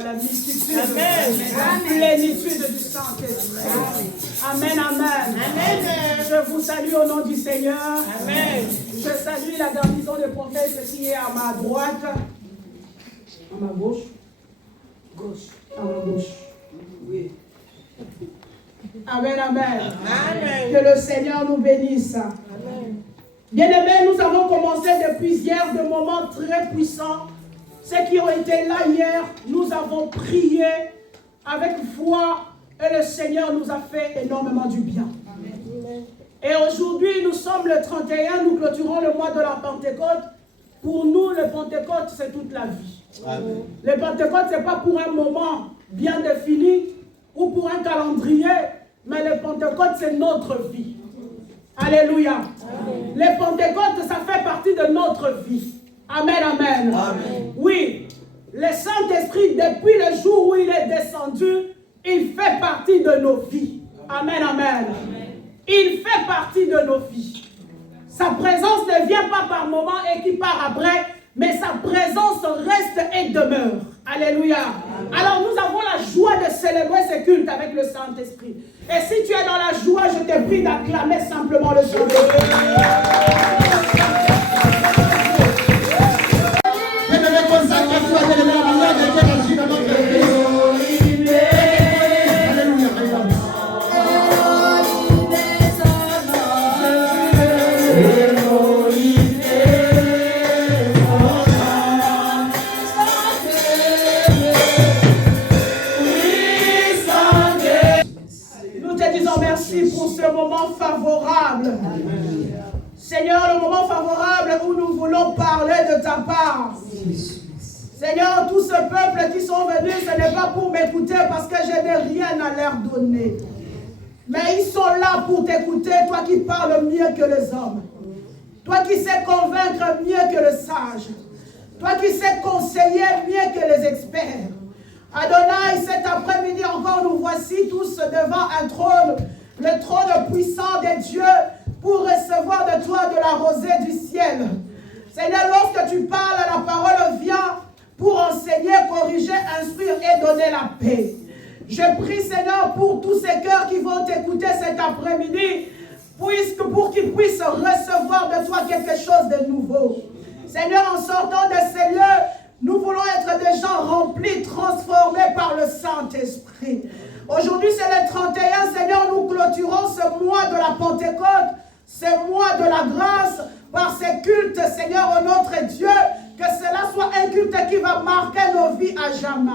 la multitude, la plénitude du Saint-Esprit. Amen, amen. Je vous salue au nom du Seigneur. Amen. Je salue la garnison des prophètes qui est à ma droite. À ma gauche. À ma gauche. Oui. Amen, amen. Amen. Que le Seigneur nous bénisse. Amen. Bien-aimés, nous avons commencé depuis hier de moments très puissants. Ceux qui ont été là hier, nous avons prié avec foi et le Seigneur nous a fait énormément du bien. Amen. Et aujourd'hui, nous sommes le 31, nous clôturons le mois de la Pentecôte. Pour nous, le Pentecôte, c'est toute la vie. Amen. Le Pentecôte, ce n'est pas pour un moment bien défini ou pour un calendrier, mais le Pentecôte, c'est notre vie. Alléluia. Amen. Le Pentecôte, ça fait partie de notre vie. Amen, amen. Amen. Oui, le Saint-Esprit, depuis le jour où il est descendu, il fait partie de nos vies. Amen, amen. Amen. Il fait partie de nos vies. Sa présence ne vient pas par moment et qui part après, mais sa présence reste et demeure. Alléluia. Amen. Alors nous avons la joie de célébrer ce culte avec le Saint-Esprit. Et si tu es dans la joie, je te prie d'acclamer simplement le Saint-Esprit. Favorable. Seigneur, le moment favorable où nous voulons parler de ta part. Seigneur, tout ce peuple qui sont venus, ce n'est pas pour m'écouter parce que je n'ai rien à leur donner. Mais ils sont là pour t'écouter, toi qui parles mieux que les hommes. Toi qui sais convaincre mieux que le sage. Toi qui sais conseiller mieux que les experts. Adonai, cet après-midi encore, nous voici tous devant un trône. Le trône puissant de Dieu pour recevoir de toi de la rosée du ciel. Seigneur, lorsque tu parles, la parole vient pour enseigner, corriger, instruire et donner la paix. Je prie, Seigneur, pour tous ces cœurs qui vont t'écouter cet après-midi, pour qu'ils puissent recevoir de toi quelque chose de nouveau. Seigneur, en sortant de ces lieux, nous voulons être des gens remplis, transformés par le Saint-Esprit. Aujourd'hui, c'est le 31, Seigneur, nous clôturons ce mois de la Pentecôte, ce mois de la grâce, par ces cultes, Seigneur, au notre Dieu, que cela soit un culte qui va marquer nos vies à jamais.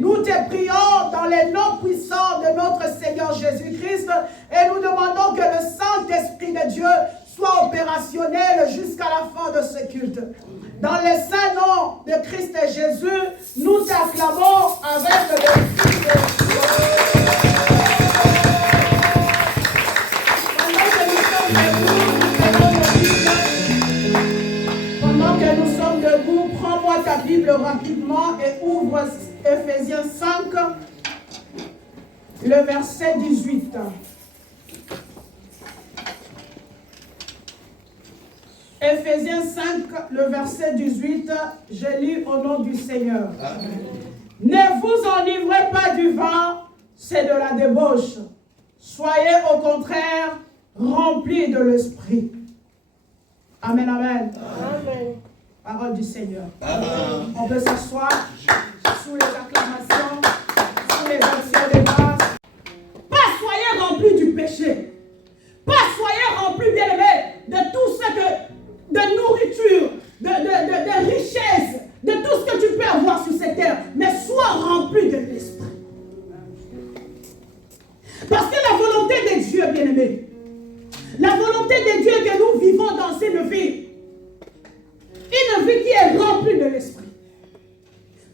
Nous te prions dans les noms puissants de notre Seigneur Jésus-Christ et nous demandons que le Saint-Esprit de Dieu soit opérationnel jusqu'à la fin de ce culte. Dans le saint nom de Christ Jésus, nous t'acclamons avec le Fils de Dieu. Pendant que nous sommes debout, prends-moi ta Bible rapidement et ouvre Ephésiens 5, le verset 18. Ephésiens 5, le verset 18, je lis au nom du Seigneur. Amen. Ne vous enivrez pas du vin, c'est de la débauche. Soyez au contraire remplis de l'Esprit. Amen, amen. Amen. Parole du Seigneur. Amen. On peut s'asseoir sous les acclamations, sous les actions de grâce. Pas soyez remplis du péché. Pas soyez remplis, bien-aimés, de tout ce que de nourriture, de richesse, de tout ce que tu peux avoir sur cette terre, mais sois rempli de l'Esprit. Parce que la volonté de Dieu, bien-aimé, la volonté de Dieu que nous vivons dans cette vie, une vie qui est remplie de l'Esprit,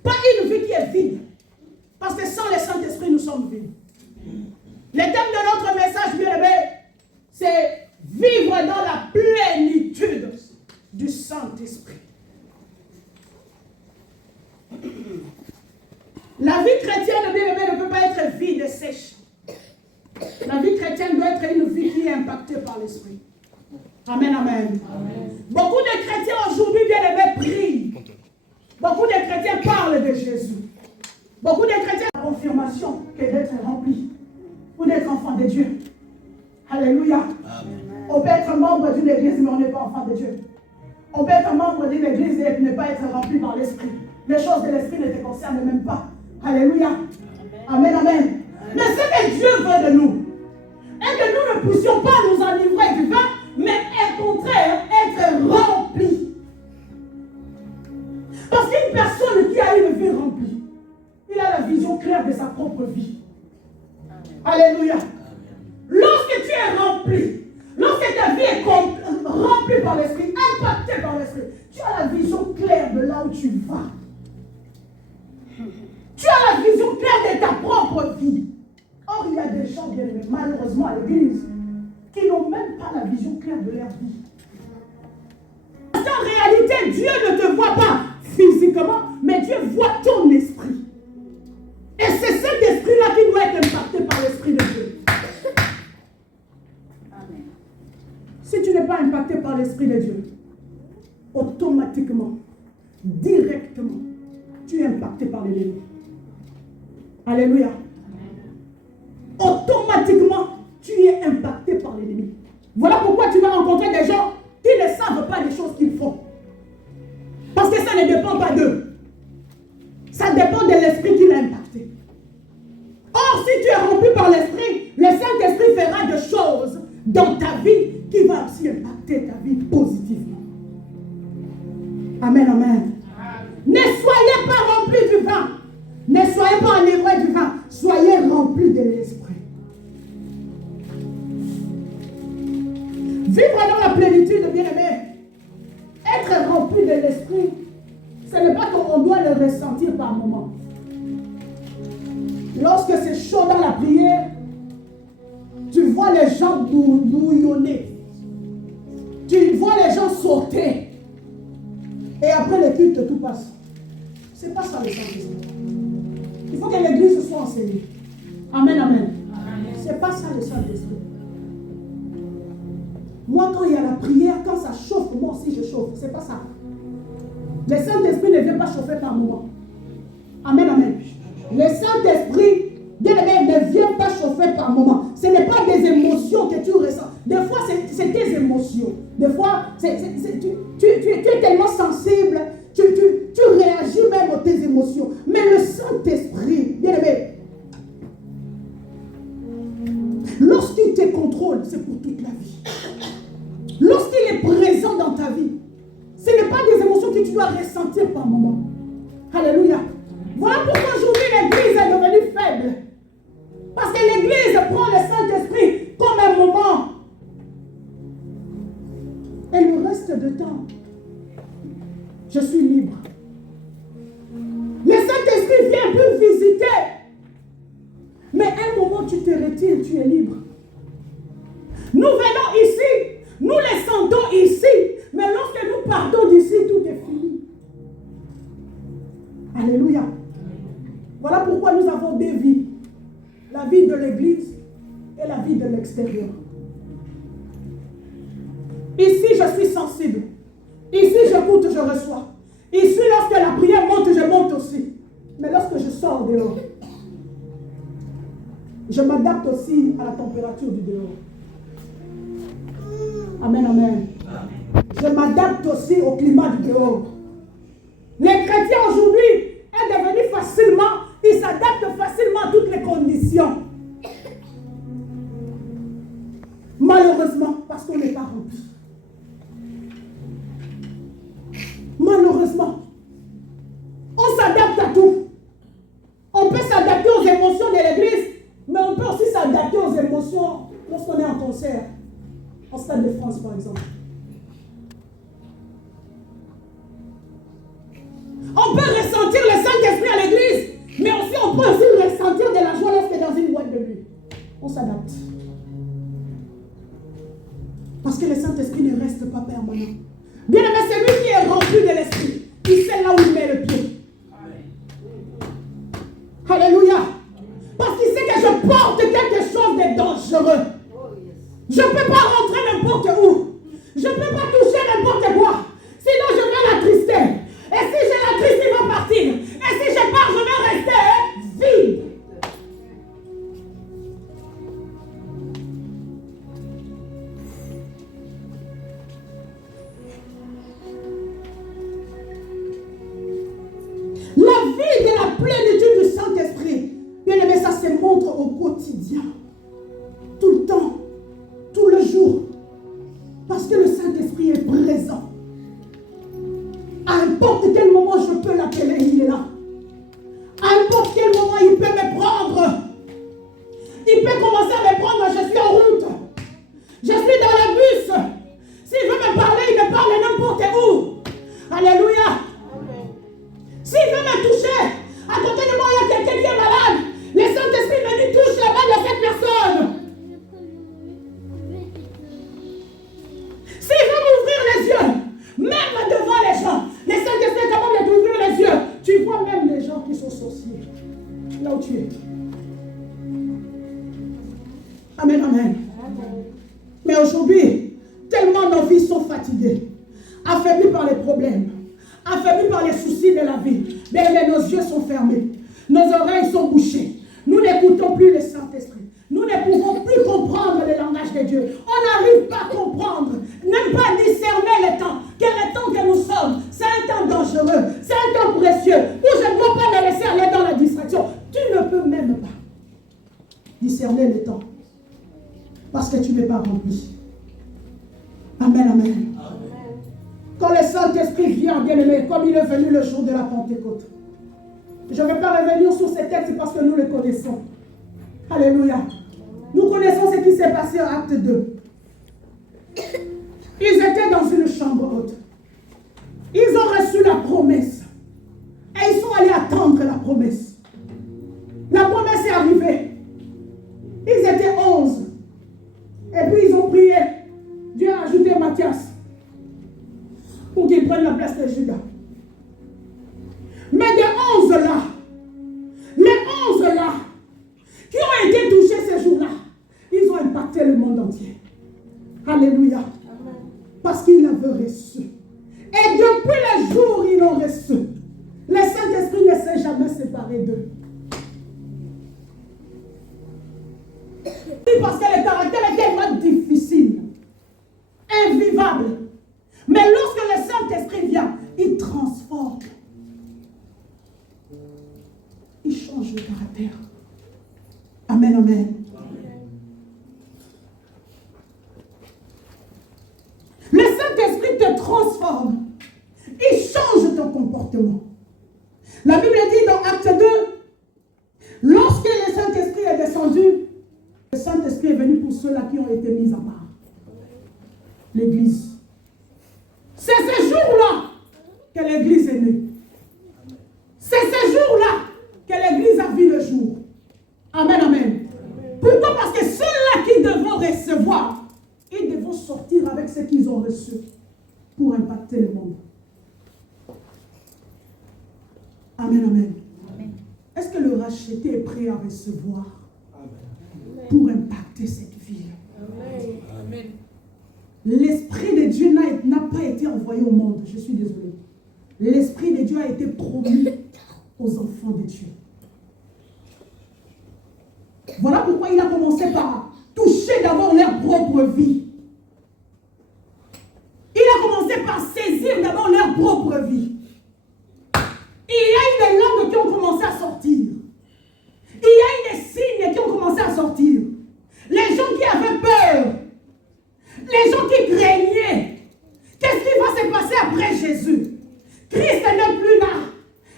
pas une vie qui est vide, parce que sans le Saint-Esprit, nous sommes vides. Le thème de notre message, bien-aimé, c'est vivre dans la plénitude du Saint-Esprit. La vie chrétienne, bien-aimé, ne peut pas être vide et sèche. La vie chrétienne doit être une vie qui est impactée par l'Esprit. Amen, amen. Amen. Beaucoup de chrétiens aujourd'hui, bien-aimés, prient. Beaucoup de chrétiens parlent de Jésus. Beaucoup de chrétiens ont la confirmation que d'être rempli ou d'être enfant de Dieu. Alléluia. Amen. On peut être membre d'une église, mais on n'est pas enfant de Dieu. On peut être membre d'une église et ne pas être rempli par l'esprit. Les choses de l'esprit ne te concernent même pas. Alléluia. Amen, amen. Amen. Mais ce que Dieu veut de nous est que nous ne puissions pas nous enivrer du vin, mais au contraire, être remplis. Parce qu'une personne qui a une vie remplie, il a la vision claire de sa propre vie. Amen. Alléluia. Amen. Lorsque tu es rempli, lorsque ta vie est remplie par l'esprit, impactée par l'esprit, tu as la vision claire de là où tu vas. Tu as la vision claire de ta propre vie. Or, il y a des gens, bien aimés, malheureusement à l'église, qui n'ont même pas la vision claire de leur vie. En réalité, Dieu ne te voit pas physiquement, mais Dieu voit ton esprit. Et c'est cet esprit-là qui doit être impacté par l'esprit de Dieu. Amen. Si tu n'es pas impacté par l'esprit de Dieu, automatiquement, directement, tu es impacté par l'ennemi. Alléluia. Automatiquement, tu es impacté par l'ennemi. Voilà pourquoi tu vas rencontrer des gens qui ne savent pas les choses qu'ils font. Parce que ça ne dépend pas d'eux. Ça dépend de l'esprit qui l'a impacté. Or, si tu es rempli par l'esprit, le Saint-Esprit fera des choses dans ta vie qui va aussi impacter ta vie positivement. Amen, amen. Ne soyez pas remplis du vin. Ne soyez pas enivrés du vin. Soyez remplis de l'esprit. Vivre dans la plénitude, bien-aimé, être rempli de l'esprit, ce n'est pas qu'on doit le ressentir par moment. Lorsque c'est chaud dans la prière, tu vois les gens bouillonner. Tu vois les gens sauter. Et après le culte, tout passe. C'est pas ça le Saint-Esprit. Il faut que l'église soit enseignée. Amen, amen. C'est pas ça le Saint-Esprit. Moi, quand il y a la prière, quand ça chauffe, moi aussi je chauffe. C'est pas ça. Le Saint-Esprit ne vient pas chauffer par moment. Amen, amen. Le Saint-Esprit, bien aimé, ne vient pas chauffer par moment. Ce n'est pas des émotions que tu ressens. Des fois, c'est tes émotions. Des fois, tu es tellement sensible, tu réagis même à tes émotions. Mais le Saint-Esprit, bien aimé, lorsqu'il te contrôle, c'est pour toute la vie. Lorsqu'il est présent dans ta vie, ce n'est pas des émotions que tu dois ressentir par moment. Alléluia. Voilà pourquoi aujourd'hui l'église est devenue faible. Parce que l'église prend le Saint-Esprit comme un moment. Et le reste du temps, je suis libre. Le Saint-Esprit vient pour visiter. Mais à un moment, tu te retires, tu es libre. Nous venons ici, nous les sentons ici. Mais lorsque nous partons d'ici, tout est fini. Alléluia. Voilà pourquoi nous avons deux vies. La vie de l'église et la vie de l'extérieur. Ici, je suis sensible. Ici, j'écoute, je reçois. Ici, lorsque la prière monte, je monte aussi. Mais lorsque je sors dehors, je m'adapte aussi à la température du dehors. Amen, amen. Je m'adapte aussi au climat du dehors. Les chrétiens aujourd'hui est devenu facilement, ils s'adaptent facilement à toutes les conditions. Malheureusement, parce qu'on n'est pas rempli. Malheureusement, on s'adapte à tout. On peut s'adapter aux émotions de l'église, mais on peut aussi s'adapter aux émotions lorsqu'on est en concert, en Stade de France par exemple. On peut ressentir le Saint-Esprit à l'église, mais aussi on peut aussi ressentir de la joie lorsque dans une boîte de nuit. On s'adapte. Parce que le Saint-Esprit ne reste pas permanent. Bien aimé, c'est lui qui est rempli de l'Esprit. Il sait là où il met le pied. Alléluia. Parce qu'il sait que je porte quelque chose de dangereux. Je ne peux pas rentrer n'importe où. Je ne peux pas toucher n'importe quoi. Sinon je vais l'attrister. Et si je l'attriste, il va partir. Et si je pars, je vais rester vie de la plénitude du Saint-Esprit, bien aimé, ça se montre au quotidien. Tout le temps, tout le jour. Parce que le Saint-Esprit est présent. À n'importe quel moment, je peux l'appeler, il est là. À n'importe quel moment, il peut me prendre. Il peut commencer à me prendre, je suis en route. Je suis dans le bus. S'il veut me parler, il me parle n'importe où. Alléluia. S'il veut me toucher, à côté de moi, il y a quelqu'un qui est malade. Le Saint-Esprit me dit, touche la main de cette personne. S'il veut m'ouvrir les yeux, même devant les gens, le Saint-Esprit est capable de t'ouvrir les yeux. Tu vois même les gens qui sont sorciers. Là où tu es. Amen, amen. Mais aujourd'hui, tellement nos vies sont fatiguées, affaiblies par les problèmes, affaiblis par les soucis de la vie. Mais nos yeux sont fermés. Nos oreilles sont bouchées. Nous n'écoutons plus le Saint-Esprit. Nous ne pouvons plus comprendre le langage de Dieu. On n'arrive pas à comprendre, même pas à discerner le temps. Quel est le temps que nous sommes? C'est un temps dangereux. C'est un temps précieux où je ne dois pas me laisser aller dans la distraction. Tu ne peux même pas discerner le temps parce que tu n'es pas rempli. Amen, amen. Quand le Saint-Esprit vient, bien-aimé, comme il est venu le jour de la Pentecôte. Je ne vais pas revenir sur ces textes parce que nous les connaissons. Alléluia. Nous connaissons ce qui s'est passé en Acte 2. Ils étaient dans une chambre haute. Ils ont reçu la promesse. Et ils sont allés attendre la promesse. La promesse est arrivée. Ils étaient 11. Et puis ils ont prié. Dieu a ajouté Matthias pour qu'il prenne la place de Judas. Mais les 11 là, qui ont été touchés ces jours-là, ils ont impacté le monde entier. Alléluia. Amen. Parce qu'ils l'avaient reçu. Et depuis le jour où ils l'ont reçu, le Saint-Esprit ne s'est jamais séparé d'eux. Parce que le caractère est tellement difficile, invivable. Mais lorsque le Saint-Esprit vient, il transforme. Il change le caractère. Amen, amen. Le Saint-Esprit te transforme. Il change ton comportement. La Bible dit dans Acte 2, lorsque le Saint-Esprit est descendu, le Saint-Esprit est venu pour ceux-là qui ont été mis à part. L'Église. C'est ce jour-là que l'Église est née. C'est ce jour-là que l'Église a vu le jour. Amen, amen. Pourquoi? Parce que ceux-là qui devront recevoir, ils devront sortir avec ce qu'ils ont reçu pour impacter le monde. Amen, amen. Amen. Est-ce que le racheté est prêt à recevoir pour impacter cette ville? Amen. L'Esprit de Dieu n'a pas été envoyé au monde. Je suis désolé. L'Esprit de Dieu a été promis aux enfants de Dieu. Voilà pourquoi il a commencé par toucher d'abord leur propre vie. Il a commencé par saisir d'abord leur propre vie. Il y a eu des langues qui ont commencé à sortir. Il y a eu des signes qui ont commencé à sortir. Les gens qui avaient peur, les gens qui craignaient, qu'est-ce qui va se passer après Jésus? Christ n'est plus là.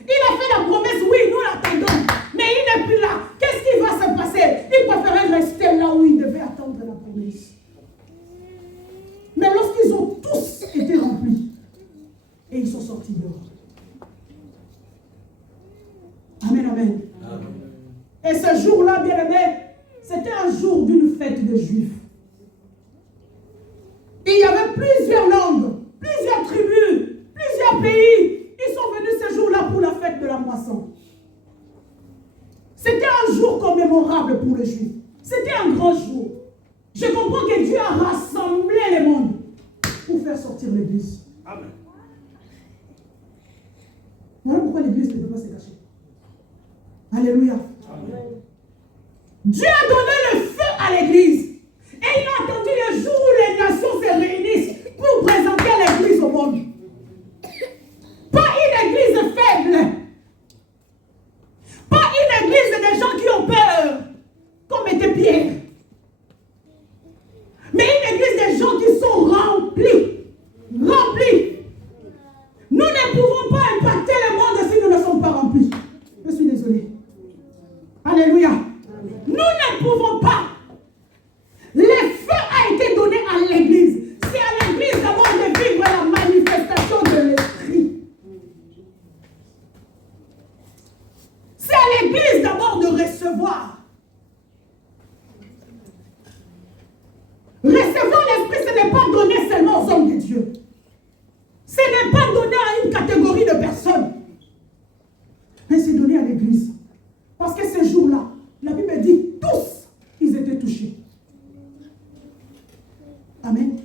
Il a fait la promesse, oui, nous l'attendons, mais il n'est plus là. Qu'est-ce qui va se passer? Il préférait rester là où il devait attendre la promesse. Mais lorsqu'ils ont tous été remplis, et ils sont sortis dehors. Amen, amen. Et ce jour-là, bien aimé, c'était un jour d'une fête de Juifs. Il y avait plusieurs langues, plusieurs tribus, plusieurs pays. Ils sont venus ce jour-là pour la fête de la moisson. C'était un jour commémorable pour les Juifs. C'était un grand jour. Je comprends que Dieu a rassemblé les mondes pour faire sortir l'Église. Amen. Voilà pourquoi l'Église ne peut pas se cacher. Alléluia. Amen. Dieu a donné le feu à l'Église. Et il a attendu le jour où les nations se réunissent pour présenter l'Église au monde. Pas une Église faible. Alléluia. Nous ne pouvons pas. Le feu a été donné à l'église. C'est à l'église d'abord de vivre la manifestation de l'esprit. C'est à l'église d'abord de recevoir. Recevoir l'esprit, ce n'est pas donné seulement aux hommes de Dieu. Ce n'est pas donné à une catégorie de personnes. Mais c'est donné à l'église. Parce que ce jour-là, la Bible dit, tous, ils étaient touchés. Amen.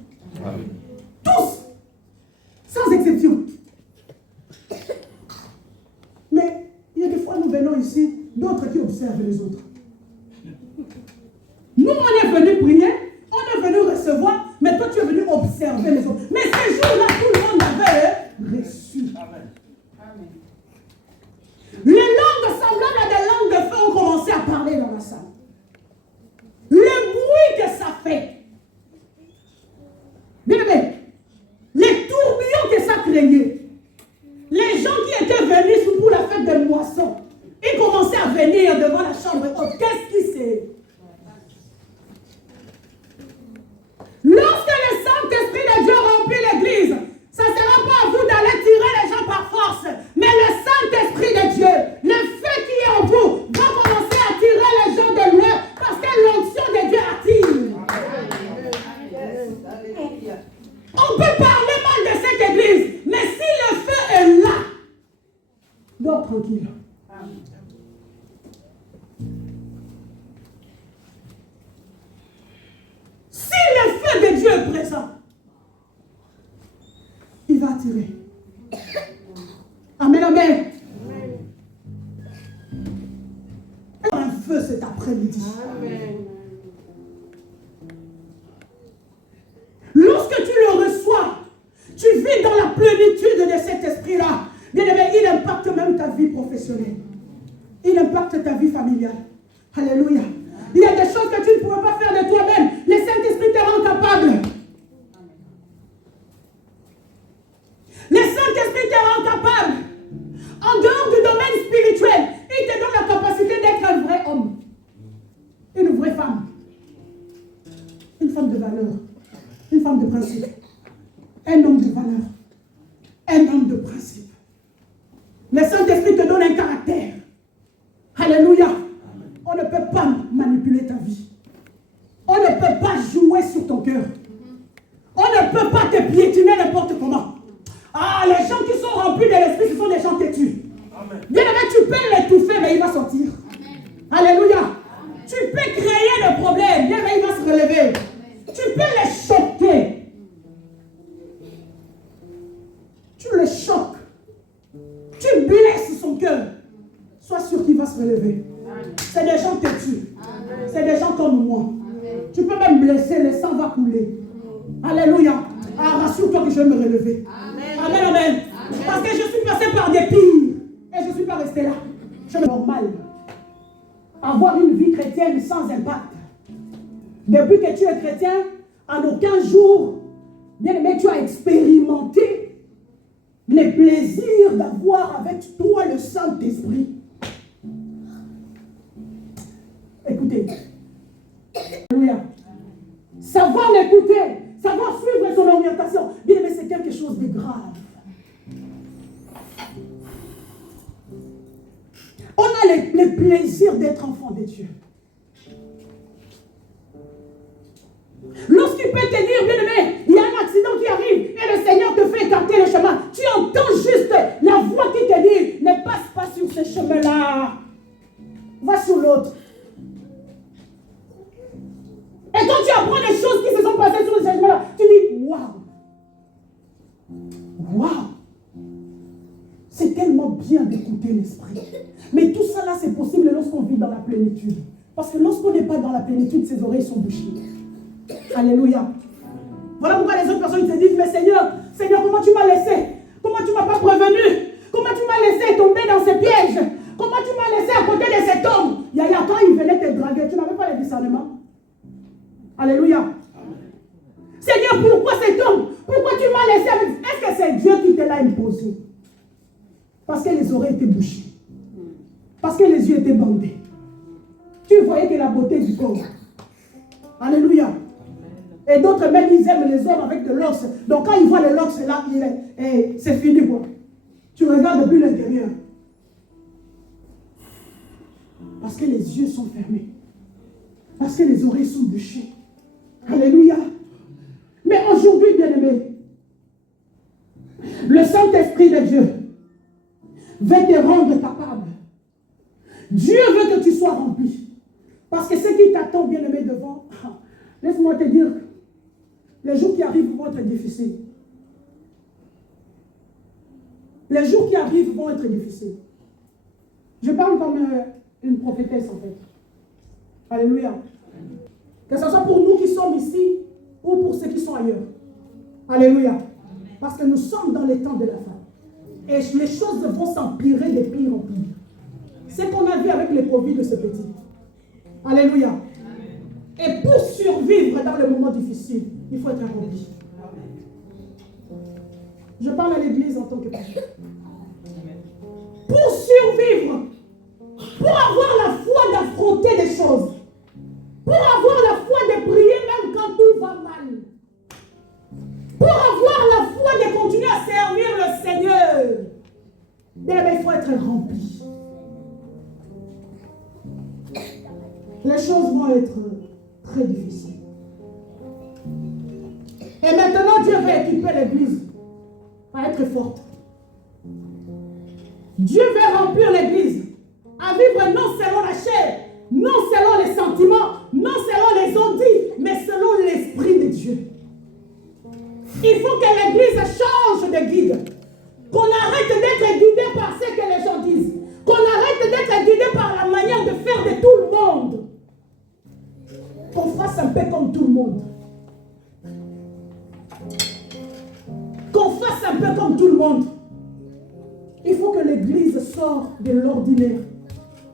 Amen. Tous, sans exception. Mais il y a des fois, nous venons ici, d'autres qui observent les autres. Nous, on est venus prier, on est venu recevoir, mais toi, tu es venu observer les autres. Mais ce jour-là, tout le monde avait reçu. Amen. Amen. Les langues semblables à des langues de feu ont commencé à parler dans la salle. Le bruit que ça fait. Bien aimé, les tourbillons que ça craignait. Les gens qui étaient venus pour la fête de moisson, ils commençaient à venir devant la chambre haute. Qu'est-ce qui s'est... Lorsque le Saint-Esprit de Dieu remplit l'église, ça ne sera pas à vous d'aller tirer les gens par force, mais le Saint-Esprit de Dieu, le feu qui est en vous, va commencer à tirer les gens de loin, parce que l'onction de Dieu attire. On peut parler mal de cette église, mais si le feu est là, dors tranquille. Si le feu de Dieu est présent, il va attirer. Amen, amen. Un feu cet après-midi. Lorsque tu le reçois, tu vis dans la plénitude de cet esprit-là. Bien aimé, il impacte même ta vie professionnelle. Il impacte ta vie familiale. Alléluia. Il y a des choses que tu ne pourrais pas faire de toi-même. Le Saint-Esprit te rend capable. Le Saint-Esprit te rend capable. En dehors du domaine spirituel, il te donne la capacité d'être un vrai homme. Une vraie femme. Une femme de valeur. Une femme de principe. Un homme de valeur. Un homme de principe. Le Saint-Esprit te donne un caractère. Alléluia. On ne peut pas manipuler ta vie. On ne peut pas jouer sur ton cœur. On ne peut pas te piétiner n'importe comment. Ah, les gens qui sont remplis de l'esprit, ce sont des gens têtus. Bien aimé, tu peux l'étouffer, mais il va sortir. Amen. Alléluia. Amen. Tu peux créer des problèmes, bien aimé, il va se relever. Amen. Tu peux les choquer. Tu le choques. Tu blesses son cœur. Sois sûr qu'il va se relever. C'est des gens têtus. C'est des gens comme moi. Amen. Tu peux même blesser, le sang va couler. Amen. Alléluia. Ah, rassure-toi que je vais me relever. Amen. Amen, amen. Amen. Parce que je suis passé par des pires. Et je ne suis pas resté là. Je suis normal. Avoir une vie chrétienne sans impact. Depuis que tu es chrétien, en aucun jour, bien aimé, tu as expérimenté les plaisirs d'avoir avec toi le Saint-Esprit. Écoutez. Alléluia. Savoir l'écouter, savoir suivre son orientation, bien aimé, c'est quelque chose de grave. On a le plaisir d'être enfant de Dieu. Lorsqu'il peut te dire, bien aimé, il y a un accident qui arrive et le Seigneur te fait écarter le chemin, tu entends juste la voix qui te dit, ne passe pas sur ce chemin-là, va sur l'autre. Et quand tu apprends les choses qui se sont passées sur ce chemin-là, tu dis, waouh, waouh. C'est tellement bien d'écouter l'esprit. Mais tout ça là, c'est possible lorsqu'on vit dans la plénitude. Parce que lorsqu'on n'est pas dans la plénitude, ses oreilles sont bouchées. Alléluia. Voilà pourquoi les autres personnes se disent, mais Seigneur, comment tu m'as laissé? Comment tu ne m'as pas prévenu? Comment tu m'as laissé tomber dans ces pièges? Comment tu m'as laissé à côté de cet homme? Yaya, quand il venait te draguer, tu n'avais pas le discernement. Alléluia. Seigneur, pourquoi cet homme? Pourquoi tu m'as laissé avec... Est-ce que c'est Dieu qui te l'a imposé? Parce que les oreilles étaient bouchées. Parce que les yeux étaient bandés. tu voyais que la beauté du corps. Alléluia. Et d'autres même, ils aiment les hommes avec de l'os. Donc quand ils voient le l'os là, c'est fini quoi. Tu regardes depuis l'intérieur. Parce que les yeux sont fermés. Parce que les oreilles sont bouchées. Alléluia. Mais aujourd'hui, bien-aimé, le Saint-Esprit de Dieu veut te rendre capable. Dieu veut que tu sois rempli. Parce que ce qui t'attend, bien-aimé, devant, laisse-moi te dire, les jours qui arrivent vont être difficiles. Les jours qui arrivent vont être difficiles. Je parle comme une prophétesse, en fait. Alléluia. Que ce soit pour nous qui sommes ici ou pour ceux qui sont ailleurs. Alléluia. Parce que nous sommes dans les temps de la fin. Et les choses vont s'empirer de pire en pire. C'est qu'on a vu avec les Covid de ce petit. Alléluia. Et pour survivre dans les moments difficiles, il faut être rempli. Je parle à l'église en tant que pasteur. Pour survivre, pour avoir la foi d'affronter des choses, pour avoir la foi de prier même quand tout va mal, pour avoir la foi de continuer à servir le Seigneur, il faut être rempli. Les choses vont être très difficiles. Et maintenant, Dieu va équiper l'église à être forte. Dieu veut remplir l'église à vivre non selon la chair, non selon les sentiments, non selon les ondits, mais selon l'Esprit de Dieu. Il faut que l'église change de guide. Qu'on arrête d'être guidé par ce que les gens disent. Qu'on arrête d'être guidé par la manière de faire de tout le monde. Qu'on fasse un peu comme tout le monde. Qu'on fasse un peu comme tout le monde. Il faut que l'église sorte de l'ordinaire.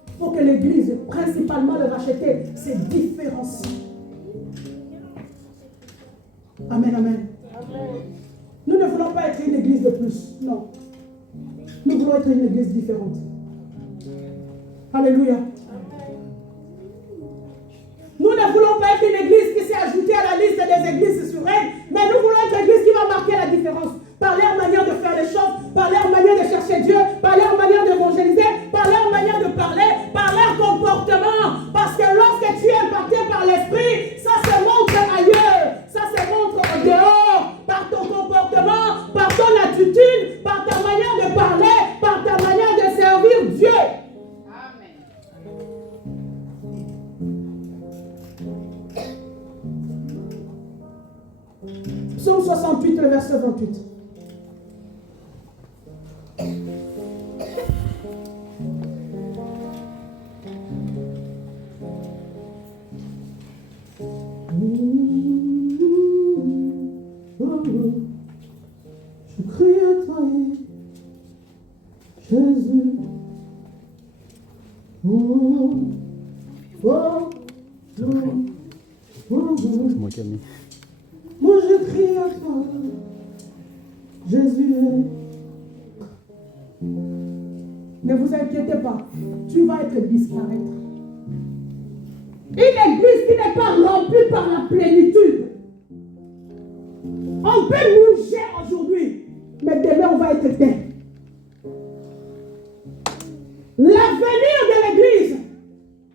Il faut que l'église, principalement le racheter, se différencie. Amen, amen. Nous ne voulons pas être une église de plus. Non. Nous voulons être une église différente. Alléluia. Nous ne voulons pas être une église qui s'est ajoutée à la liste des églises sur elle, mais nous voulons être une église qui va marquer la différence. Par leur manière de faire les choses, par leur manière de chercher Dieu, par leur manière d'évangéliser, par leur manière de parler, par leur comportement. Parce que lorsque tu es impacté par l'esprit, ça se montre ailleurs, ça se montre en dehors, par ton comportement, par ton attitude, par ta manière de parler, par ta manière de servir Dieu. Psaume 68, le verset 28. Je crie à toi, Jésus. C'est moi qui ai mis. Moi je crie à toi, Jésus. Ne vous inquiétez pas, tu vas être disparaître. Une église qui n'est pas remplie par la plénitude. On peut bouger aujourd'hui, mais demain on va être éteint. L'avenir de l'église,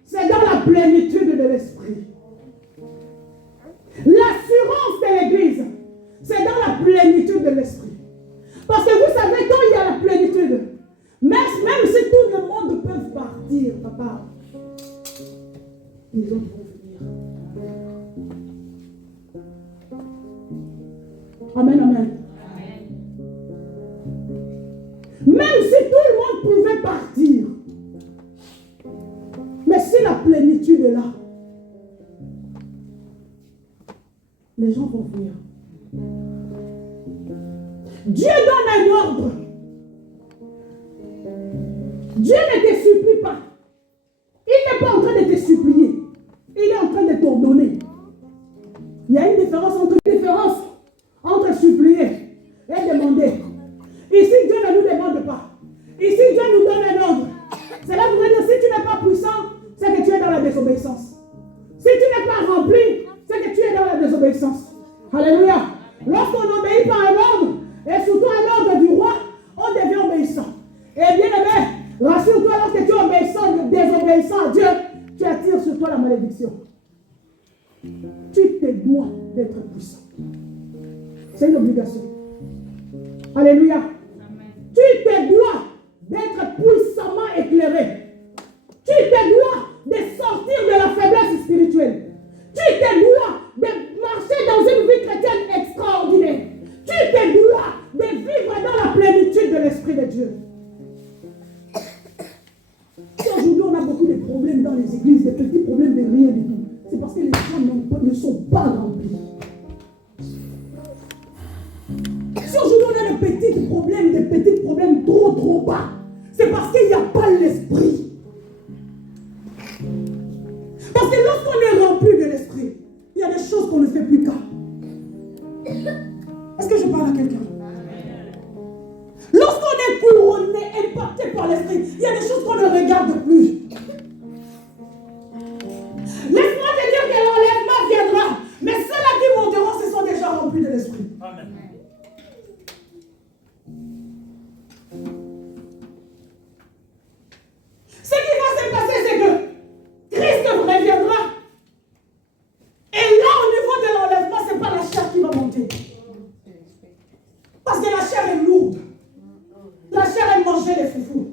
c'est dans la plénitude de l'esprit. L'assurance de l'église, c'est dans la plénitude de l'esprit. Parce que vous savez, quand il y a la plénitude, même si tout le monde peut partir, papa, les autres vont venir. Amen, amen. Même si tout le monde pouvait partir, mais si la plénitude est là, les gens vont venir. Dieu donne un ordre. Dieu ne te supplie pas. Il n'est pas en train de te supplier. Il est en train de t'ordonner. Il y a une différence entre supplier et demander. Ici, Dieu ne nous demande pas. Ici, Dieu nous donne un ordre. Cela voudrait dire, si tu n'es pas puissant, c'est que tu es dans la désobéissance. fois, lorsque tu es obéissant, désobéissant à Dieu, tu attires sur toi la malédiction. Tu te dois d'être puissant. C'est une obligation. Alléluia. Tu te dois d'être puissamment éclairé. Tu te dois de sortir de la faiblesse spirituelle. Tu te dois de marcher dans une vie chrétienne extraordinaire. Tu te dois de vivre dans la plénitude de l'Esprit de Dieu. Si aujourd'hui on a beaucoup de problèmes dans les églises, des petits problèmes de rien du tout, c'est parce que les gens ne sont pas remplis. Si aujourd'hui on a des petits problèmes trop bas, c'est parce qu'il n'y a pas l'esprit. Parce que lorsqu'on est rempli de l'esprit, il y a des choses qu'on ne fait plus cas. Est-ce que je parle à quelqu'un? Lorsqu'on est couronné, impacté par l'esprit, il y a des choses qu'on ne regarde plus. Laisse-moi te dire que l'enlèvement viendra, mais ceux-là qui monteront, ce sont déjà remplis de l'esprit. Amen. Ce qui va se passer, c'est que Christ reviendra. Et là, au niveau de l'enlèvement, ce n'est pas la chair qui va monter. Parce que la chair est lourde. La chair aime manger les foufous.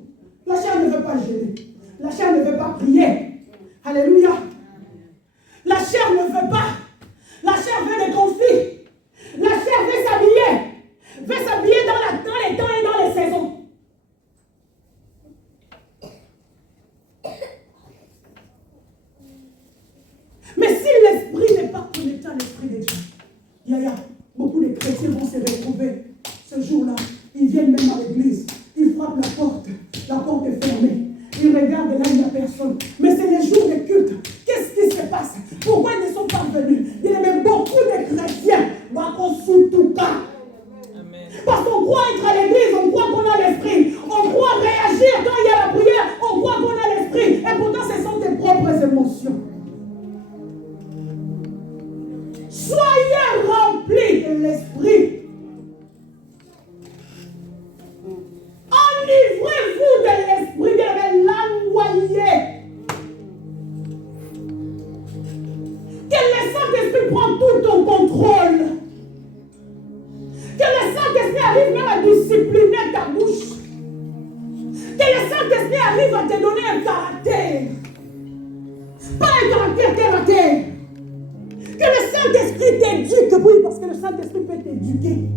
La chair ne veut pas jeûner. La chair ne veut pas prier. Alléluia. La chair ne veut pas. La chair veut des conflits. La chair veut s'habiller. Veut s'habiller dans les temps et dans les saisons. Mais si l'esprit n'est pas connecté à l'esprit de Dieu, il y a beaucoup de chrétiens vont se retrouver ce jour-là. Ils viennent même à l'église, ils frappent la porte est fermée. Ils regardent là, il n'y a personne. Mais c'est les jours de culte. Qu'est-ce qui se passe? Pourquoi ils ne sont pas venus? Il y a même beaucoup de chrétiens tout cas. Parce qu'on croit être à l'église, on croit qu'on a l'esprit. On croit réagir quand il y a la prière, on croit qu'on a l'esprit. Et pourtant, ce sont tes propres émotions. Soyez remplis de l'esprit. Enivrez-vous de l'esprit, de l'envoyer. Que le Saint-Esprit prenne tout ton contrôle. Que le Saint-Esprit arrive même à discipliner ta bouche. Que le Saint-Esprit arrive à te donner un caractère. Pas un caractère terre à terre. Que le Saint-Esprit t'éduque, oui, parce que le Saint-Esprit peut t'éduquer.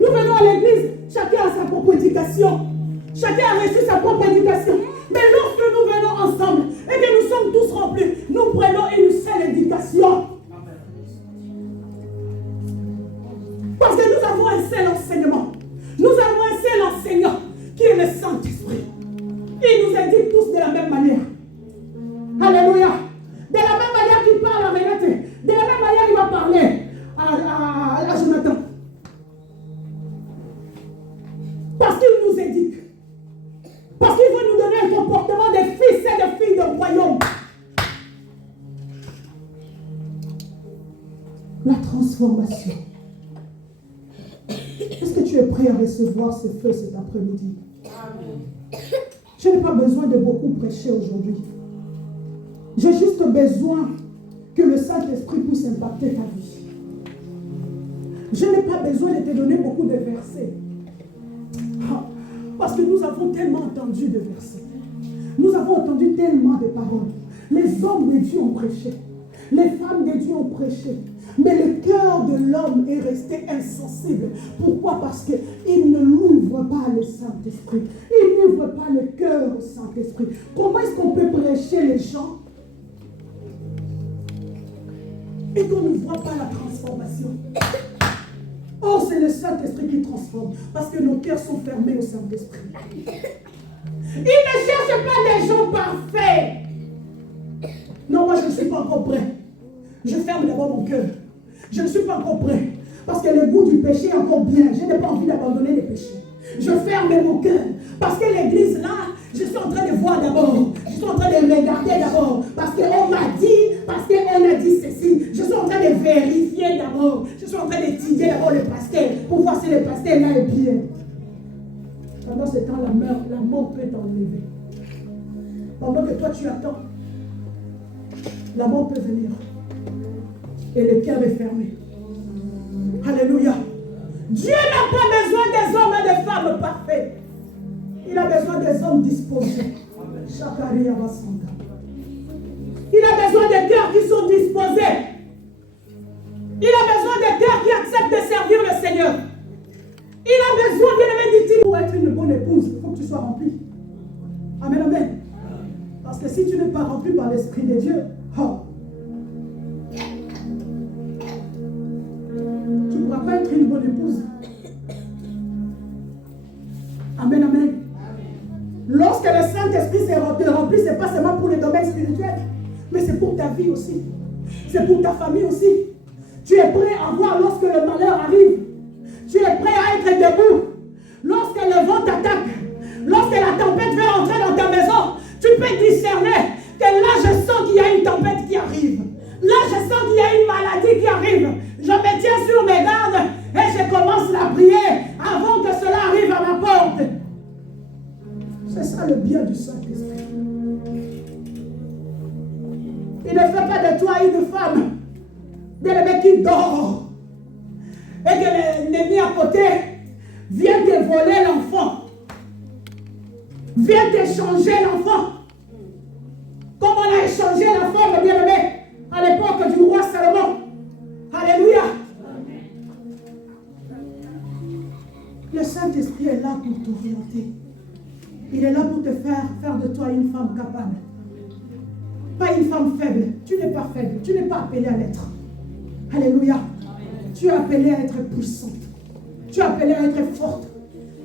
Nous venons à l'église, chacun a sa propre éducation. Chacun a reçu sa propre éducation. Mais lorsque nous venons ensemble et que nous sommes tous remplis, nous prenons une seule éducation. Parce que nous avons un seul enseignement. Nous avons un seul enseignant qui est le Saint-Esprit. Il nous éduque tous de la même manière. Alléluia. De la même manière qu'il parle à Renate. De la même manière qu'il va parler à Jonathan. Parce qu'il nous éduque. Parce qu'il veut nous donner un comportement de fils et de filles de royaume. La transformation. Est-ce que tu es prêt à recevoir ce feu cet après-midi? Je n'ai pas besoin de beaucoup prêcher aujourd'hui. J'ai juste besoin que le Saint-Esprit puisse impacter ta vie. Je n'ai pas besoin de te donner beaucoup de versets. Parce que nous avons tellement entendu de versets. Nous avons entendu tellement de paroles. Les hommes de Dieu ont prêché. Les femmes de Dieu ont prêché. Mais le cœur de l'homme est resté insensible. Pourquoi? Parce qu'il ne l'ouvre pas le Saint-Esprit. Il n'ouvre pas le cœur au Saint-Esprit. Comment est-ce qu'on peut prêcher les gens et qu'on ne voit pas la transformation? Or, c'est le Saint-Esprit qui transforme. Parce que nos cœurs sont fermés au Saint-Esprit. Il ne cherche pas des gens parfaits. Non, moi je ne suis pas encore prêt. Je ferme d'abord mon cœur. Je ne suis pas encore prêt. Parce que le goût du péché est encore bien. Je n'ai pas envie d'abandonner le péché. Je ferme mon cœur. Parce que l'église là, je suis en train de voir d'abord. Je suis en train de regarder d'abord. Parce qu'on m'a dit, parce qu'on a dit ceci. Je suis en train de vérifier d'abord. Je suis en train d'étudier d'abord le pasteur. Pour voir si le pasteur là est bien. t'aide. Pendant ce temps, la mort peut t'enlever. Pendant que toi tu attends, la mort peut venir. Et le cœur est fermé. Alléluia. Dieu n'a pas besoin des hommes et des femmes parfaits. Il a besoin des hommes disposés. Chakaria Basanta. Il a besoin des cœurs qui sont disposés. Il a besoin des cœurs qui acceptent de servir le Seigneur. Il a besoin, bien aimé, dit-il, pour être une bonne épouse, il faut que tu sois rempli. Amen, amen. Parce que si tu n'es pas rempli par l'Esprit de Dieu, tu ne pourras pas être une bonne épouse. Amen, amen. Lorsque le Saint-Esprit s'est rempli, ce n'est pas seulement pour le domaine spirituel, mais c'est pour ta vie aussi. C'est pour ta famille aussi. Tu es prêt à voir lorsque le malheur arrive. Tu es prêt à être debout. Lorsque le vent t'attaque, lorsque la tempête veut rentrer dans ta maison, tu peux discerner que là je sens qu'il y a une tempête qui arrive. Là je sens qu'il y a une maladie qui arrive. Je me tiens sur mes gardes et je commence à prier avant que cela arrive à ma porte. C'est ça le bien du Saint-Esprit. Il ne fait pas de toi une femme, bien aimé, qui dort. Et que l'ennemi à côté vient te voler l'enfant. Vient t'échanger l'enfant. Comme on a échangé la femme, bien aimé, à l'époque du roi Salomon. Alléluia. Le Saint-Esprit est là pour t'orienter. Il est là pour te faire de toi une femme capable. Pas une femme faible. Tu n'es pas faible. Tu n'es pas appelée à l'être. Alléluia. Tu es appelée à être puissante. Tu es appelée à être forte.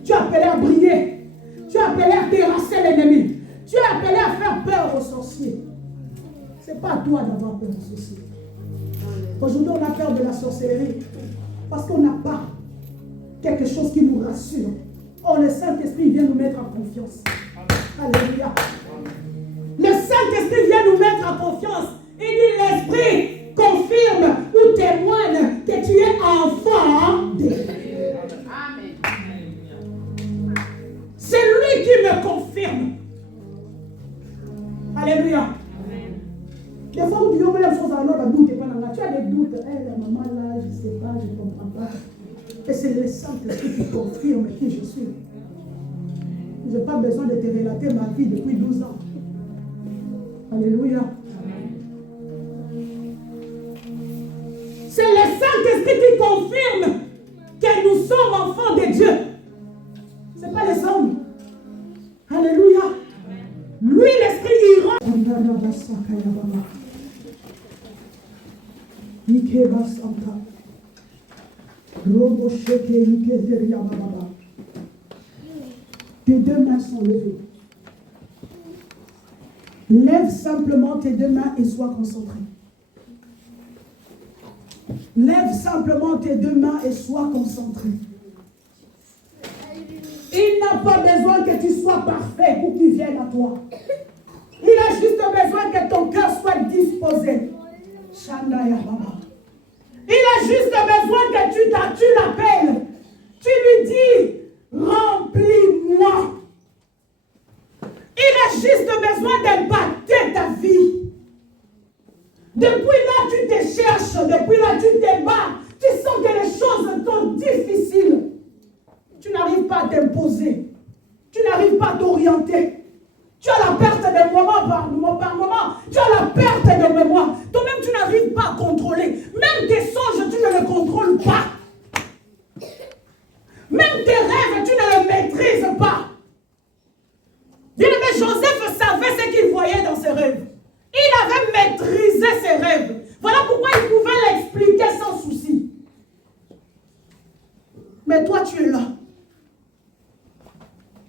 Tu es appelée à briller. Tu es appelée à terrasser l'ennemi. Tu es appelé à faire peur aux sorciers. Ce n'est pas à toi d'avoir peur aux sorciers. Aujourd'hui, on a peur de la sorcellerie parce qu'on n'a pas quelque chose qui nous rassure. Oh, le Saint-Esprit vient nous mettre en confiance. Alléluia. Le Saint-Esprit vient nous mettre en confiance. Il dit l'Esprit confirme ou témoigne que tu es enfant de Dieu. C'est lui qui me confirme. Alléluia. Des fois, vous dites, oh, les choses à l'autre, doute. Tu as des doutes. Eh, la maman là, je ne sais pas, je ne comprends pas. Et c'est le Saint-Esprit qui confirme qui je suis. Je n'ai pas besoin de te relater ma vie depuis 12 ans. Alléluia. C'est le Saint-Esprit qui confirme que nous sommes enfants de Dieu. Ce n'est pas les hommes. Alléluia. Lui, l'Esprit, il rend. Tes deux mains sont levées. Lève simplement tes deux mains et sois concentré. Lève simplement tes deux mains et sois concentré. Il n'a pas besoin que tu sois parfait pour qu'il vienne à toi. Il a juste besoin que ton cœur soit disposé. Shandaya Baba. Il a juste besoin que tu l'appelles. Tu lui dis, remplis-moi. Il a juste besoin d'impacter ta vie. Depuis là, tu te cherches. Depuis là, tu te bats. Tu sens que les choses sont difficiles. Tu n'arrives pas à t'imposer. Tu n'arrives pas à t'orienter. Tu as la perte de moment par moment. Tu as la perte de mémoire. Toi-même, tu n'arrives pas à contrôler. Même tes songes, tu ne les contrôles pas. Même tes rêves, tu ne les maîtrises pas. Bien-aimé, Joseph savait ce qu'il voyait dans ses rêves. Il avait maîtrisé ses rêves. Voilà pourquoi il pouvait l'expliquer sans souci. Mais toi, tu es là.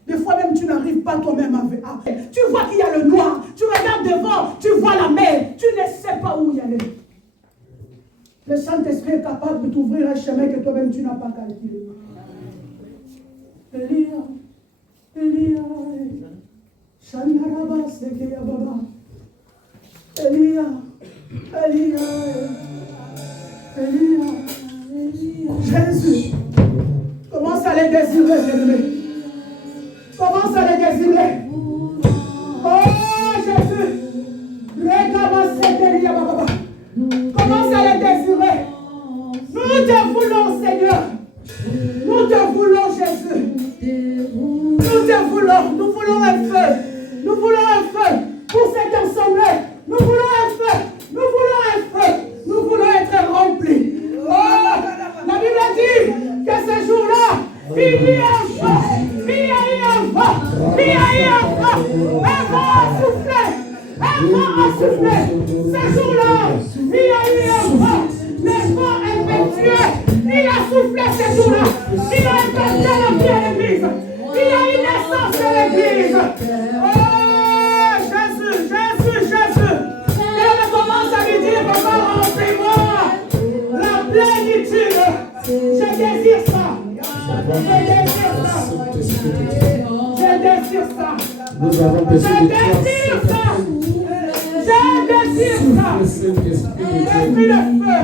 Des fois même, tu n'arrives pas toi-même à... Tu vois qu'il y a le noir. Tu regardes devant, tu vois la mer. Tu ne sais pas où y aller. Le Saint-Esprit est capable de t'ouvrir un chemin que toi-même, tu n'as pas calculé. Elia. Shandaraba Sekeya Baba. Elia. Jésus. Commence à les désirer, bien-aimé. Commence à les désirer. Oh Jésus. Commence à les désirer. Nous te voulons, Seigneur. Nous te voulons, Jésus. Nous te voulons. Nous voulons un feu. Nous voulons un feu pour cette assemblée. Nous voulons un feu. Nous voulons un feu. Nous voulons être remplis. Oh, la Bible dit que ce jour-là, il y a un vent. Il y a eu un vent. Il y a eu un vent. Un vent a soufflé. Un vent a soufflé. Ce jour-là, il y a eu un vent. Le vent impétueux. Il a soufflé ce jour-là. Il a impacté la vie de l'église. Il y a une naissance de l'église. Oh, Jésus, Jésus, Jésus. Et on commence à lui dire, papa, remplis-moi la plénitude. Je désire ça. Je désire ça. Je désire ça. Nous avons besoin de toi. Je désire ça. Je désire ça. Esprit de feu.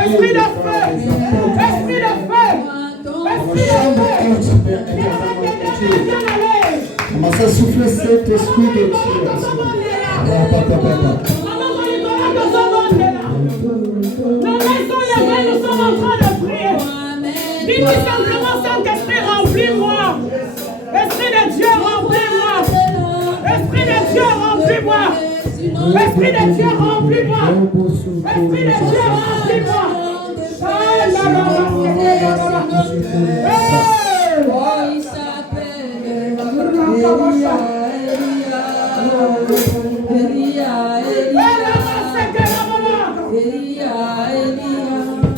Esprit de feu. Esprit de feu. Esprit de feu. Commence à souffler cet esprit de Dieu. Nos mains sont levées, nous sommes en train de prier. Dis-lui simplement, Saint-Esprit, remplis-moi. Esprit de Dieu, remplis-moi. Esprit de Dieu, remplis-moi. Esprit de Dieu, remplis-moi. Esprit de Dieu, remplis-moi.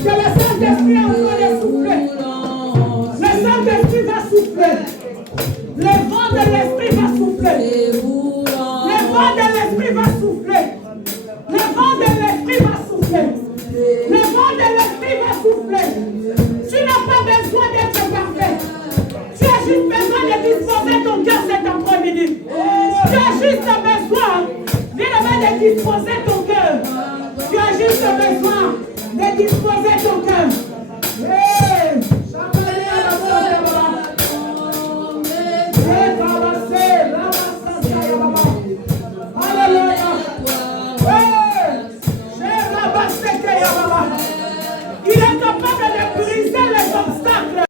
Que le Saint-Esprit est en train de souffler. Le Saint-Esprit va souffler. Le vent de l'Esprit va souffler. Le vent de l'Esprit va souffler. Le vent de l'Esprit va souffler. Le vent de l'Esprit va souffler. Tu n'as pas besoin d'être parfait. Tu as juste besoin de disposer ton cœur cet après-midi. Tu as juste besoin, bien de disposer ton